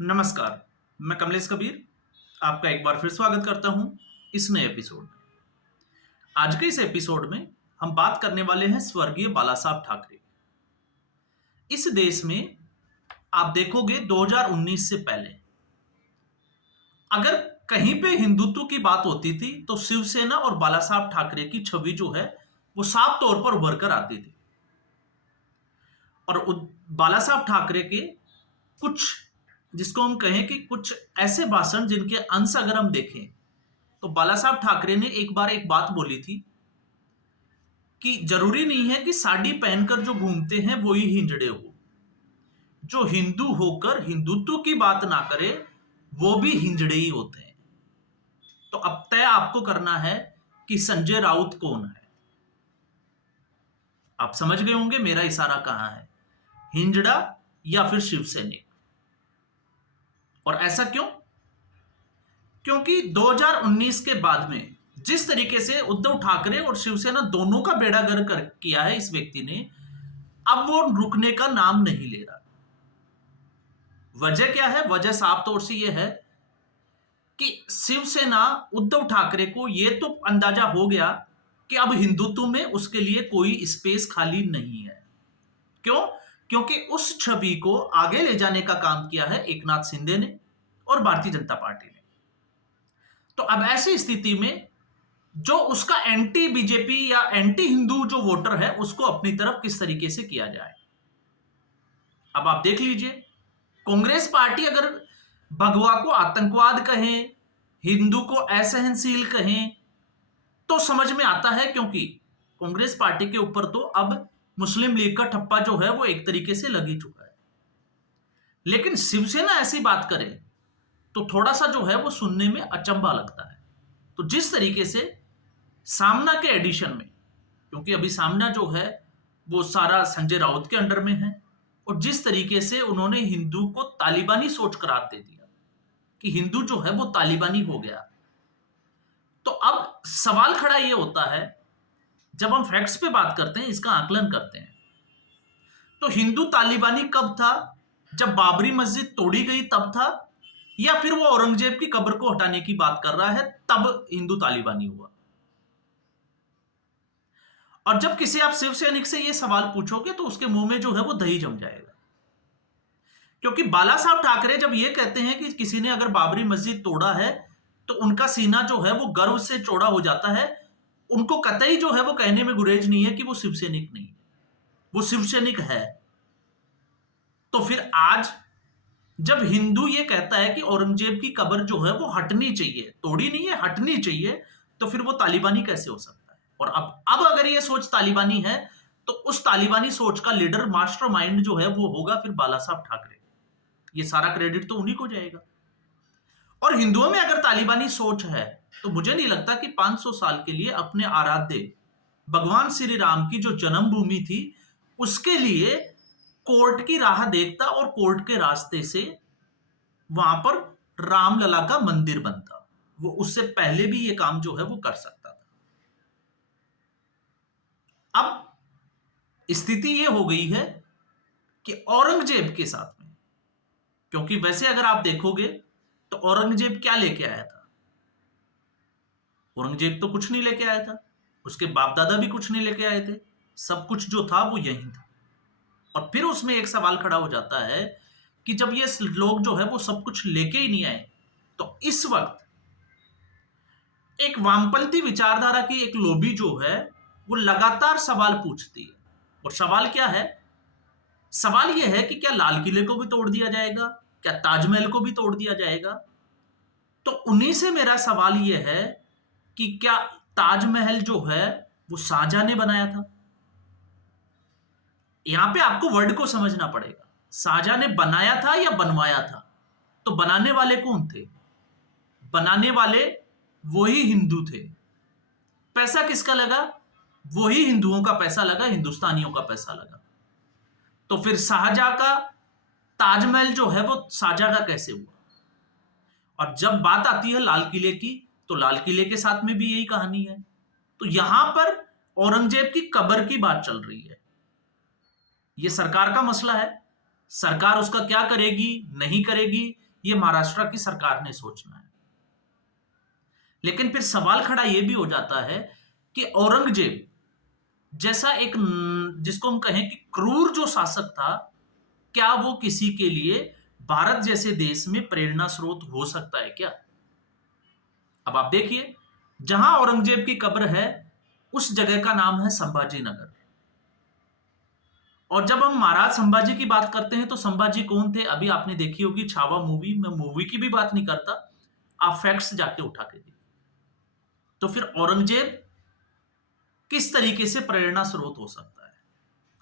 नमस्कार, मैं कमलेश कबीर आपका एक बार फिर स्वागत करता हूं इस नए एपिसोड में। आज के इस एपिसोड में हम बात करने वाले हैं स्वर्गीय बाला साहब ठाकरे। इस देश में आप देखोगे 2019 से पहले अगर कहीं पे हिंदुत्व की बात होती थी तो शिवसेना और बाला साहब ठाकरे की छवि जो है वो साफ तौर पर उभर कर आती थी। और बाला साहब ठाकरे के कुछ, जिसको हम कहें कि कुछ ऐसे भाषण जिनके अंश अगर हम देखें तो बाला साहब ठाकरे ने एक बार एक बात बोली थी कि जरूरी नहीं है कि साड़ी पहनकर जो घूमते हैं वो ही हिंजड़े हो। जो हिंदू होकर हिंदुत्व की बात ना करे वो भी हिंजड़े ही होते हैं। तो अब तय आपको करना है कि संजय राउत कौन है। आप समझ गए होंगे मेरा इशारा कहां है, हिंजड़ा या फिर शिवसैनिक। और ऐसा क्यों? क्योंकि 2019 के बाद में जिस तरीके से उद्धव ठाकरे और शिवसेना दोनों का बेड़ा गर्क किया है इस व्यक्ति ने, अब वो रुकने का नाम नहीं ले रहा। वजह क्या है? वजह साफ तौर से यह है कि शिवसेना उद्धव ठाकरे को यह तो अंदाजा हो गया कि अब हिंदुत्व में उसके लिए कोई स्पेस खाली नहीं है। क्यों? क्योंकि उस छवि को आगे ले जाने का काम किया है एकनाथ शिंदे ने और भारतीय जनता पार्टी ने। तो अब ऐसी स्थिति में जो उसका एंटी बीजेपी या एंटी हिंदू जो वोटर है उसको अपनी तरफ किस तरीके से किया जाए। अब आप देख लीजिए, कांग्रेस पार्टी अगर भगवा को आतंकवाद कहें, हिंदू को असहनशील कहें तो समझ में आता है, क्योंकि कांग्रेस पार्टी के ऊपर तो अब मुस्लिम लीग का ठप्पा जो है वो एक तरीके से लग ही चुका है। लेकिन शिवसेना ऐसी बात करे तो थोड़ा सा जो है वो सुनने में अचंभा लगता है। तो जिस तरीके से सामना के एडिशन में, क्योंकि अभी सामना जो है वो सारा संजय राउत के अंडर में है, और जिस तरीके से उन्होंने हिंदू को तालिबानी सोच करार दे दिया कि हिंदू जो है वो तालिबानी हो गया, तो अब सवाल खड़ा ये होता है, जब हम फैक्ट्स पे बात करते हैं, इसका आकलन करते हैं, तो हिंदू तालिबानी कब था? जब बाबरी मस्जिद तोड़ी गई तब था, या फिर वो औरंगजेब की कब्र को हटाने की बात कर रहा है तब हिंदू तालिबानी हुआ? और जब किसी आप शिव सैनिक से ये सवाल पूछोगे तो उसके मुंह में जो है वो दही जम जाएगा। क्योंकि बाला साहब ठाकरे जब ये कहते हैं कि किसी ने अगर बाबरी मस्जिद तोड़ा है तो उनका सीना जो है वो गर्व से चौड़ा हो जाता है, उनको कतई जो है वो कहने में गुरेज नहीं है कि वो शिवसैनिक नहीं, वो शिवसैनिक है। तो फिर आज जब हिंदू ये कहता है कि औरंगजेब की कब्र जो है वो हटनी चाहिए, तोड़ी नहीं है, हटनी चाहिए, तो फिर वो तालिबानी कैसे हो सकता है? और अब अगर ये सोच तालिबानी है तो उस तालिबानी सोच का लीडर, मास्टरमाइंड जो है वो होगा फिर बाला साहब ठाकरे। ये सारा क्रेडिट तो उन्हीं को जाएगा। और हिंदुओं में अगर तालिबानी सोच है तो मुझे नहीं लगता कि 500 साल के लिए अपने आराध्य भगवान श्री राम की जो जन्मभूमि थी उसके लिए कोर्ट की राह देखता और कोर्ट के रास्ते से वहां पर रामलला का मंदिर बनता। वो उससे पहले भी ये काम जो है वो कर सकता था। अब स्थिति ये हो गई है कि औरंगजेब के साथ में, क्योंकि वैसे अगर आप देखोगे तो औरंगजेब क्या लेके आया था? औरंगजेब तो कुछ नहीं लेके आया था, उसके बाप दादा भी कुछ नहीं लेके आए थे, सब कुछ जो था वो यही था। और फिर उसमें एक सवाल खड़ा हो जाता है कि जब ये लोग जो है वो सब कुछ लेके ही नहीं आए, तो इस वक्त एक वामपंथी विचारधारा की एक लॉबी जो है वो लगातार सवाल पूछती है। और सवाल क्या है? सवाल यह है कि क्या लाल किले को भी तोड़ दिया जाएगा, क्या ताजमहल को भी तोड़ दिया जाएगा? तो उन्हीं से मेरा सवाल यह है कि क्या ताजमहल जो है वो शाहजहां ने बनाया था? यहां पे आपको वर्ड को समझना पड़ेगा। शाहजहां ने बनाया था या बनवाया था? तो बनाने वाले कौन थे? बनाने वाले वही हिंदू थे। पैसा किसका लगा? वही हिंदुओं का पैसा लगा, हिंदुस्तानियों का पैसा लगा। तो फिर शाहजहां का ताजमहल जो है वो शाहजहां का कैसे हुआ? और जब बात आती है लाल किले की, तो लाल किले के साथ में भी यही कहानी है। तो यहां पर औरंगजेब की कब्र की बात चल रही है। यह सरकार का मसला है, सरकार उसका क्या करेगी नहीं करेगी ये महाराष्ट्र की सरकार ने सोचना है। लेकिन फिर सवाल खड़ा यह भी हो जाता है कि औरंगजेब जैसा एक जिसको हम कहें कि क्रूर जो शासक था, क्या वो किसी के लिए भारत जैसे देश में प्रेरणा स्रोत हो सकता है क्या? अब आप देखिए, जहां औरंगजेब की कब्र है उस जगह का नाम है संभाजी नगर। और जब हम महाराज संभाजी की बात करते हैं तो संभाजी कौन थे? अभी आपने देखी होगी छावा मूवी। मैं मूवी की भी बात नहीं करता, आप फैक्ट्स जाके उठा के देखिए। तो फिर औरंगजेब किस तरीके से प्रेरणा स्रोत हो सकता है?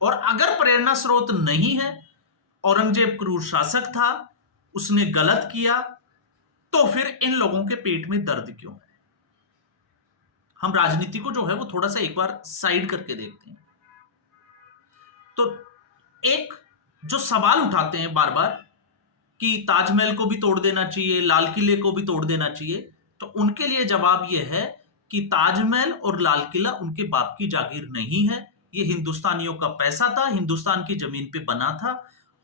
और अगर प्रेरणा स्रोत नहीं है, औरंगजेब क्रूर शासक था, उसने गलत किया, तो फिर इन लोगों के पेट में दर्द क्यों है? हम राजनीति को जो है वो थोड़ा सा एक बार साइड करके देखते हैं। तो एक जो सवाल उठाते हैं बार बार कि ताजमहल को भी तोड़ देना चाहिए, लाल किले को भी तोड़ देना चाहिए, तो उनके लिए जवाब यह है कि ताजमहल और लाल किला उनके बाप की जागीर नहीं है। ये हिंदुस्तानियों का पैसा था, हिंदुस्तान की जमीन पे बना था,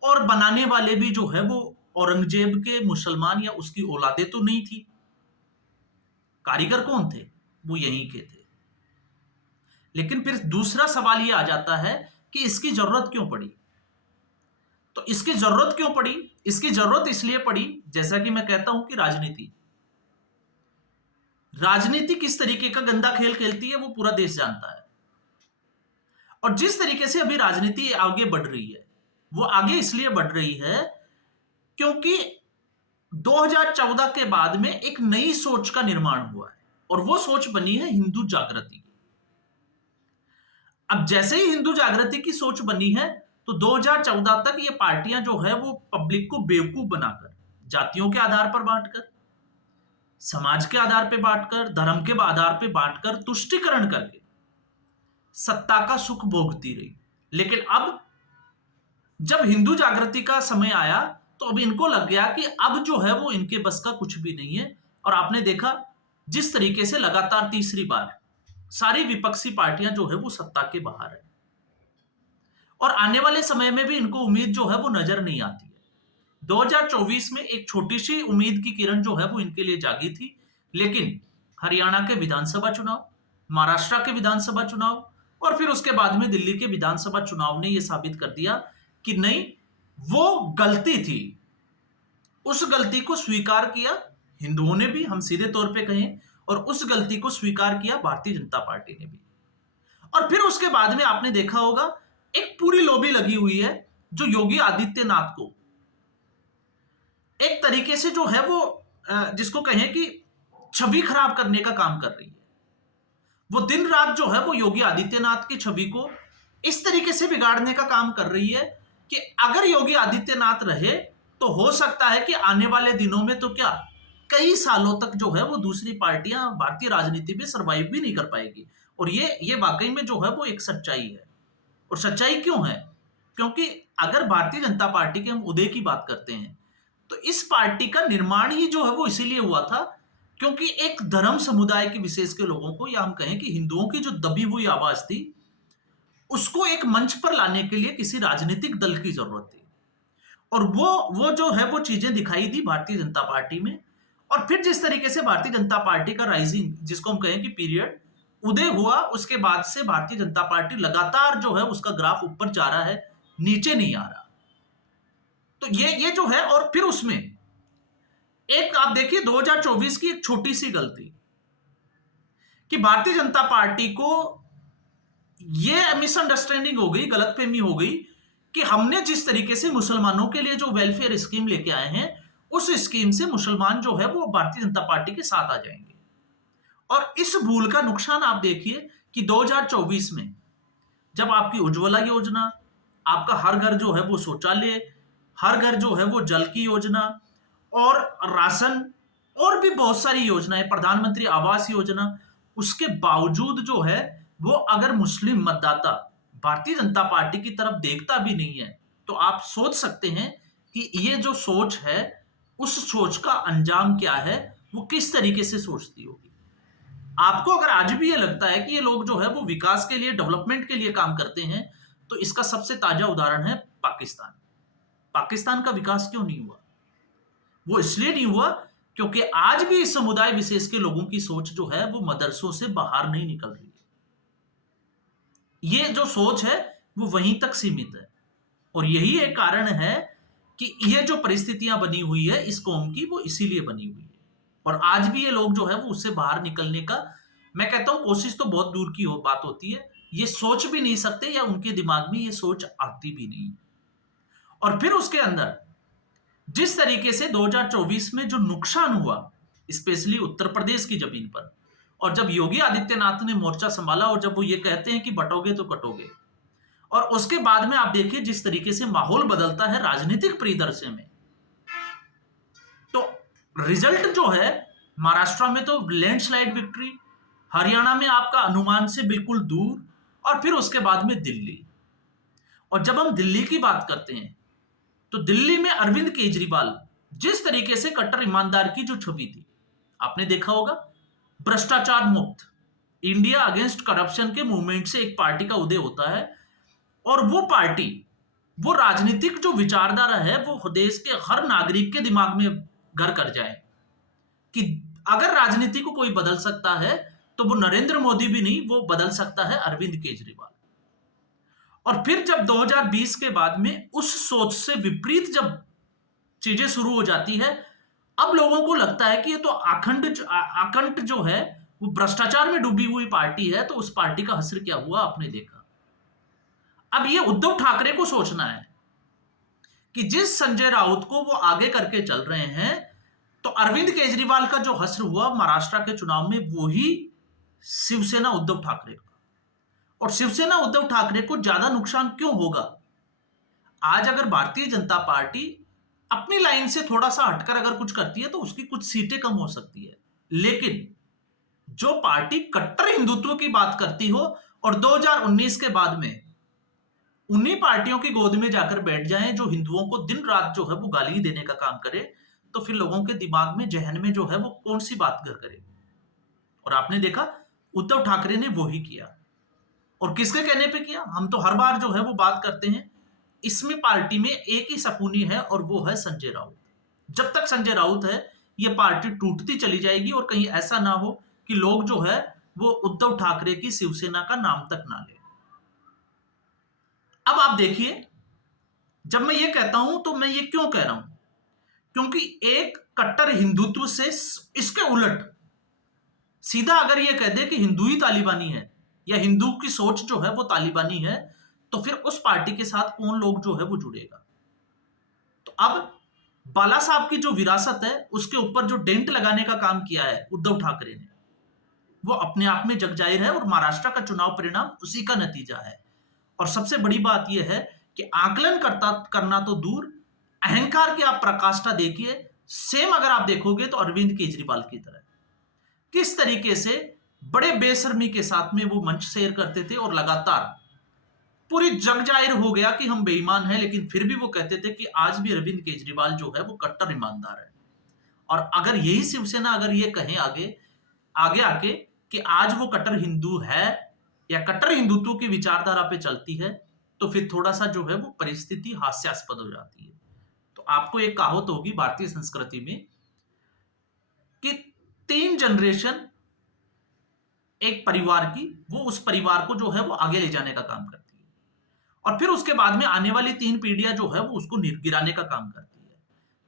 और बनाने वाले भी जो है वो औरंगजेब के मुसलमान या उसकी औलादे तो नहीं थी। कारीगर कौन थे? वो यहीं के थे। लेकिन फिर दूसरा सवाल ये आ जाता है कि इसकी जरूरत क्यों पड़ी? तो इसकी जरूरत क्यों पड़ी? इसकी जरूरत इसलिए पड़ी, जैसा कि मैं कहता हूं कि राजनीति किस तरीके का गंदा खेल खेलती है वो पूरा देश जानता है। और जिस तरीके से अभी राजनीति आगे बढ़ रही है, वो आगे इसलिए बढ़ रही है क्योंकि 2014 के बाद में एक नई सोच का निर्माण हुआ है, और वो सोच बनी है हिंदू जागृति की। अब जैसे ही हिंदू जागृति की सोच बनी है, तो 2014 तक ये पार्टियां जो है वो पब्लिक को बेवकूफ बनाकर, जातियों के आधार पर बांटकर, समाज के आधार पर बांटकर, धर्म के आधार पर बांटकर, तुष्टिकरण करके सत्ता का सुख भोगती रही। लेकिन अब जब हिंदू जागृति का समय आया, तो अब इनको लग गया कि अब जो है वो इनके बस का कुछ भी नहीं है। और आपने देखा जिस तरीके से लगातार तीसरी बार सारी विपक्षी पार्टियां जो है वो सत्ता के बाहर है, और आने वाले समय में भी इनको उम्मीद जो है वो नजर नहीं आती है। 2024 में एक छोटी सी उम्मीद की किरण जो है वो इनके लिए जागी थी, लेकिन हरियाणा के विधानसभा चुनाव, महाराष्ट्र के विधानसभा चुनाव, और फिर उसके बाद में दिल्ली के विधानसभा चुनाव ने यह साबित कर दिया कि नहीं, वो गलती थी। उस गलती को स्वीकार किया हिंदुओं ने भी, हम सीधे तौर पे कहें, और उस गलती को स्वीकार किया भारतीय जनता पार्टी ने भी। और फिर उसके बाद में आपने देखा होगा एक पूरी लॉबी लगी हुई है जो योगी आदित्यनाथ को एक तरीके से जो है वो जिसको कहें कि छवि खराब करने का काम कर रही है। वो दिन रात जो है वो योगी आदित्यनाथ की छवि को इस तरीके से बिगाड़ने का काम कर रही है कि अगर योगी आदित्यनाथ रहे तो हो सकता है कि आने वाले दिनों में तो क्या, कई सालों तक जो है वो दूसरी पार्टियां भारतीय राजनीति में सरवाइव भी नहीं कर पाएगी। और ये वाकई में जो है वो एक सच्चाई है। और सच्चाई क्यों है? क्योंकि अगर भारतीय जनता पार्टी के हम उदय की बात करते हैं, तो इस पार्टी का निर्माण ही जो है वो इसीलिए हुआ था क्योंकि एक धर्म समुदाय के विशेष के लोगों को, या हम कहें कि हिंदुओं की जो दबी हुई आवाज थी, उसको एक मंच पर लाने के लिए किसी राजनीतिक दल की जरूरत थी। और वो जो है वो चीजें दिखाई दी भारतीय जनता पार्टी में। और फिर जिस तरीके से भारतीय जनता पार्टी का राइजिंग, जिसको हम कहें कि पीरियड उदय हुआ, उसके बाद से भारतीय जनता पार्टी लगातार जो है उसका ग्राफ ऊपर जा रहा है, नीचे नहीं आ रहा। तो ये जो है, और फिर उसमें एक आप देखिए 2024 की एक छोटी सी गलती कि भारतीय जनता पार्टी को ये मिसअंडरस्टैंडिंग हो गई, गलतफहमी हो गई कि हमने जिस तरीके से मुसलमानों के लिए जो वेलफेयर स्कीम लेके आए हैं, उस स्कीम से मुसलमान जो है वो भारतीय जनता पार्टी के साथ आ जाएंगे। और इस भूल का नुकसान आप देखिए कि 2024 में जब आपकी उज्ज्वला योजना, आपका हर घर जो है वो शौचालय, हर घर जो है वो जल की योजना, और राशन, और भी बहुत सारी योजनाएं, प्रधानमंत्री आवास योजना, उसके बावजूद जो है वो अगर मुस्लिम मतदाता भारतीय जनता पार्टी की तरफ देखता भी नहीं है, तो आप सोच सकते हैं कि ये जो सोच है, उस सोच का अंजाम क्या है, वो किस तरीके से सोचती होगी। आपको अगर आज भी ये लगता है कि ये लोग जो है वो विकास के लिए, डेवलपमेंट के लिए काम करते हैं, तो इसका सबसे ताजा उदाहरण है पाकिस्तान। पाकिस्तान का विकास क्यों नहीं हुआ? वो इसलिए नहीं हुआ क्योंकि आज भी इस समुदाय विशेष के लोगों की सोच जो है वो मदरसों से बाहर नहीं निकल रही है। ये जो सोच है वो वहीं तक सीमित है, और यही एक कारण है कि ये जो परिस्थितियां बनी हुई है इस कौम की, वो इसीलिए बनी हुई है। और आज भी ये लोग जो है वो उससे बाहर निकलने का, मैं कहता हूं कोशिश तो बहुत दूर की बात होती है, ये सोच भी नहीं सकते, या उनके दिमाग में ये सोच आती भी नहीं। और फिर उसके अंदर जिस तरीके से 2024 में जो नुकसान हुआ, स्पेशली उत्तर प्रदेश की जमीन पर, और जब योगी आदित्यनाथ ने मोर्चा संभाला और जब वो ये कहते हैं कि बटोगे तो कटोगे, और उसके बाद में आप देखिए जिस तरीके से माहौल बदलता है राजनीतिक परिदृश्य में, तो रिजल्ट जो है महाराष्ट्र में तो लैंडस्लाइड विक्ट्री, हरियाणा में आपका अनुमान से बिल्कुल दूर, और फिर उसके बाद में दिल्ली। और जब हम दिल्ली की बात करते हैं तो दिल्ली में अरविंद केजरीवाल जिस तरीके से कट्टर ईमानदार की जो छवि थी, आपने देखा होगा, भ्रष्टाचार मुक्त, इंडिया अगेंस्ट करप्शन के मूवमेंट से एक पार्टी का उदय होता है, और वो पार्टी, वो राजनीतिक जो विचारधारा है वो देश के हर नागरिक के दिमाग में घर कर जाए कि अगर राजनीति को कोई बदल सकता है तो वो नरेंद्र मोदी भी नहीं, वो बदल सकता है अरविंद केजरीवाल। और फिर जब 2020 के बाद में उस सोच से विपरीत जब चीजें शुरू हो जाती है, अब लोगों को लगता है कि ये तो आखंड जो है वो भ्रष्टाचार में डूबी हुई पार्टी है, तो उस पार्टी का हश्र क्या हुआ आपने देखा। अब ये उद्धव ठाकरे को सोचना है कि जिस संजय राउत को वो आगे करके चल रहे हैं, तो अरविंद केजरीवाल का जो हश्र हुआ महाराष्ट्र के चुनाव में, वो ही शिवसेना उद्धव ठाकरे का। और शिवसेना उद्धव ठाकरे को ज्यादा नुकसान क्यों होगा? आज अगर भारतीय जनता पार्टी अपनी लाइन से थोड़ा सा हटकर अगर कुछ करती है तो उसकी कुछ सीटें कम हो सकती है, लेकिन जो पार्टी कट्टर हिंदुत्व की बात करती हो और 2019 के बाद में उन्हीं पार्टियों की गोद में जाकर बैठ जाएं जो हिंदुओं को दिन रात जो है वो गाली देने का काम करे, तो फिर लोगों के दिमाग में, जहन में जो है वो कौन सी बात घर करे। और आपने देखा उद्धव ठाकरे ने वो ही किया, और किसके कहने पे किया? हम तो हर बार जो है वो बात करते हैं, इसमें पार्टी में एक ही सपूनी है और वो है संजय राउत। जब तक संजय राउत है ये पार्टी टूटती चली जाएगी, और कहीं ऐसा ना हो कि लोग जो है वो उद्धव ठाकरे की शिवसेना का नाम तक ना ले। अब आप देखिए, जब मैं ये कहता हूं तो मैं ये क्यों कह रहा हूं, क्योंकि एक कट्टर हिंदुत्व से इसके उलट सीधा अगर ये कह दे कि हिंदू ही तालिबानी है या हिंदू की सोच जो है वो तालिबानी है, तो फिर उस पार्टी के साथ कौन लोग जो है वो जुड़ेगा। तो अब बाला साहब की जो विरासत है उसके ऊपर जो डेंट लगाने का काम किया है उद्धव ठाकरे ने, वो अपने आप में जग जाहिर है, और महाराष्ट्र का चुनाव परिणाम उसी का नतीजा है। और सबसे बड़ी बात यह है कि आकलन करना तो दूर, अहंकार की आप प्रकाष्ठा देखिए, सेम अगर आप देखोगे तो अरविंद केजरीवाल की तरह किस तरीके से बड़े बेशर्मी के साथ में वो मंच शेयर करते थे, और लगातार पूरी जग जाहिर हो गया कि हम बेईमान हैं, लेकिन फिर भी वो कहते थे कि आज भी अरविंद केजरीवाल जो है वो कट्टर ईमानदार है। और अगर यही शिवसेना अगर ये कहें आगे आगे आके कि आज वो कट्टर हिंदू है या कट्टर हिंदुत्व की विचारधारा पे चलती है, तो फिर थोड़ा सा जो है वो परिस्थिति हास्यास्पद हो जाती है। तो आपको एक कहावत होगी भारतीय संस्कृति में कि 3 जनरेशन एक परिवार की, वो उस परिवार को जो है वो आगे ले जाने का काम करती है, और फिर उसके बाद में आने वाली 3 पीढ़ियां जो है वो उसको गिराने का काम करती है।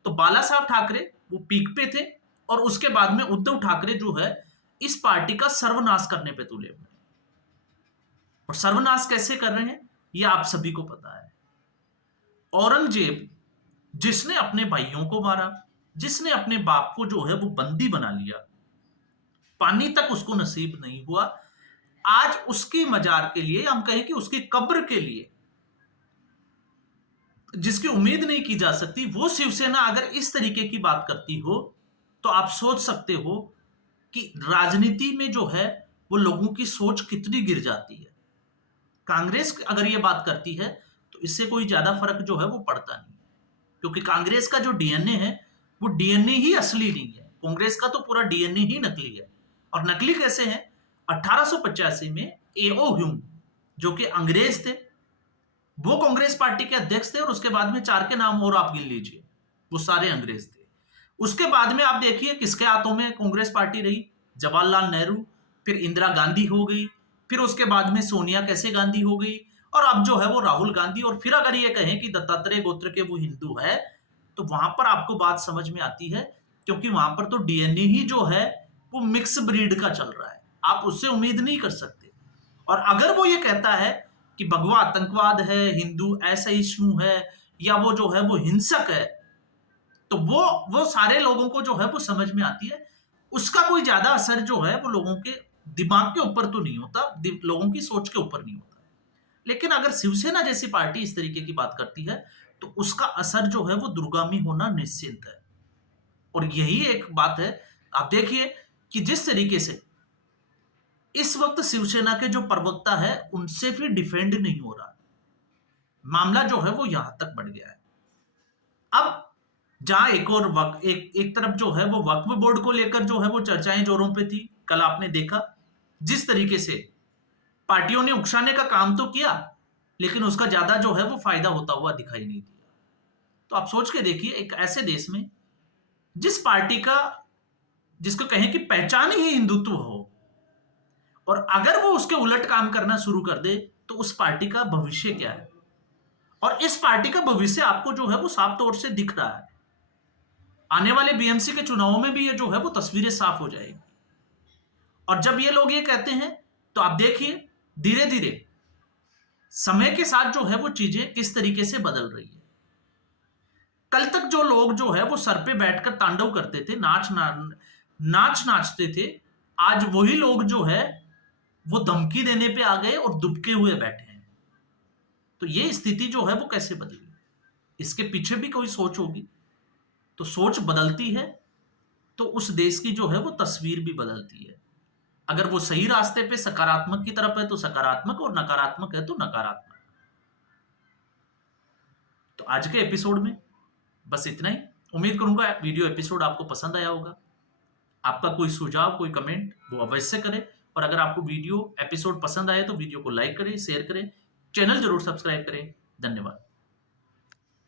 तो बाला साहब ठाकरे वो पीक पे थे, और उसके बाद में उद्धव ठाकरे जो है इस पार्टी का सर्वनाश करने पे तुले हुए हैं। और सर्वनाश कैसे कर रहे हैं ये आप सभी को पता है। औरंगजेब जिसने अपने भाइयों को मारा, जिसने अपने बाप को जो है वो बंदी बना लिया, पानी तक उसको नसीब नहीं हुआ, आज उसकी मजार के लिए, हम कहें कि उसकी कब्र के लिए जिसकी उम्मीद नहीं की जा सकती, वो शिवसेना अगर इस तरीके की बात करती हो, तो आप सोच सकते हो कि राजनीति में जो है वो लोगों की सोच कितनी गिर जाती है। कांग्रेस अगर ये बात करती है तो इससे कोई ज्यादा फर्क जो है वो पड़ता नहीं, क्योंकि कांग्रेस का जो डीएनए है वो डीएनए ही असली नहीं है। कांग्रेस का तो पूरा डीएनए ही नकली है। और नकली कैसे है? 1885 में एओ ह्यूम जो कि अंग्रेज थे, वो कांग्रेस पार्टी के अध्यक्ष थे, और उसके बाद में 4 के नाम और आप गिन लीजिए, वो सारे अंग्रेज थे। उसके बाद में आप देखिए किसके हाथों में कांग्रेस पार्टी रही, जवाहरलाल नेहरू, फिर इंदिरा गांधी हो गई, फिर उसके बाद में सोनिया कैसे गांधी हो गई, और अब जो है वो राहुल गांधी। और फिर अगर ये कहें कि दत्तात्रेय गोत्र के वो हिंदू है, तो वहां पर आपको बात समझ में आती है, क्योंकि वहां पर तो डीएनए ही जो है वो मिक्स ब्रीड का चल रहा है, आप उससे उम्मीद नहीं कर सकते। और अगर वो ये कहता है कि भगवा आतंकवाद है, हिंदू असहिष्णु है, या वो जो है वो हिंसक है, तो वो सारे लोगों को जो है वो समझ में आती है। उसका कोई ज्यादा असर जो है वो लोगों के दिमाग के ऊपर तो नहीं होता, लोगों की सोच के ऊपर नहीं होता। लेकिन अगर शिवसेना जैसी पार्टी इस तरीके की बात करती है, तो उसका असर जो है वो दूरगामी होना निश्चित है। और यही एक बात है, आप देखिए कि जिस तरीके से इस वक्त शिवसेना के जो प्रवक्ता है उनसे भी डिफेंड नहीं हो रहा, मामला जो है वो यहां तक बढ़ गया है। अब जहां एक और एक तरफ जो है वो वक्फ बोर्ड को लेकर जो है वो चर्चाएं जोरों पे थी, कल आपने देखा जिस तरीके से पार्टियों ने उकसाने का काम तो किया, लेकिन उसका ज्यादा जो है वो फायदा होता हुआ दिखाई नहीं दिया। तो आप सोच के देखिए, एक ऐसे देश में जिस पार्टी का, जिसको कहें कि पहचान ही हिंदुत्व हो, और अगर वो उसके उलट काम करना शुरू कर दे, तो उस पार्टी का भविष्य क्या है। और इस पार्टी का भविष्य आपको जो है वो साफ तौर से दिख रहा है। आने वाले बीएमसी के चुनावों में भी ये जो है वो तस्वीरें साफ हो जाएगी। और जब ये लोग ये कहते हैं, तो आप देखिए धीरे धीरे समय के साथ जो है वो चीजें किस तरीके से बदल रही है। कल तक जो लोग जो है वो सर पे बैठकर तांडव करते थे, नाच नाचते थे, आज वही लोग जो है वो धमकी देने पे आ गए और दुबके हुए बैठे हैं। तो ये स्थिति जो है वो कैसे बदली, इसके पीछे भी कोई सोच होगी। तो सोच बदलती है तो उस देश की जो है वो तस्वीर भी बदलती है। अगर वो सही रास्ते पे सकारात्मक की तरफ है तो सकारात्मक, और नकारात्मक है तो नकारात्मक। तो आज के एपिसोड में बस इतना ही। उम्मीद करूंगा वीडियो एपिसोड आपको पसंद आया होगा। आपका कोई सुझाव, कोई कमेंट, वो अवश्य करें। और अगर आपको वीडियो एपिसोड पसंद आए तो वीडियो को लाइक करें, शेयर करें, चैनल जरूर सब्सक्राइब करें। धन्यवाद।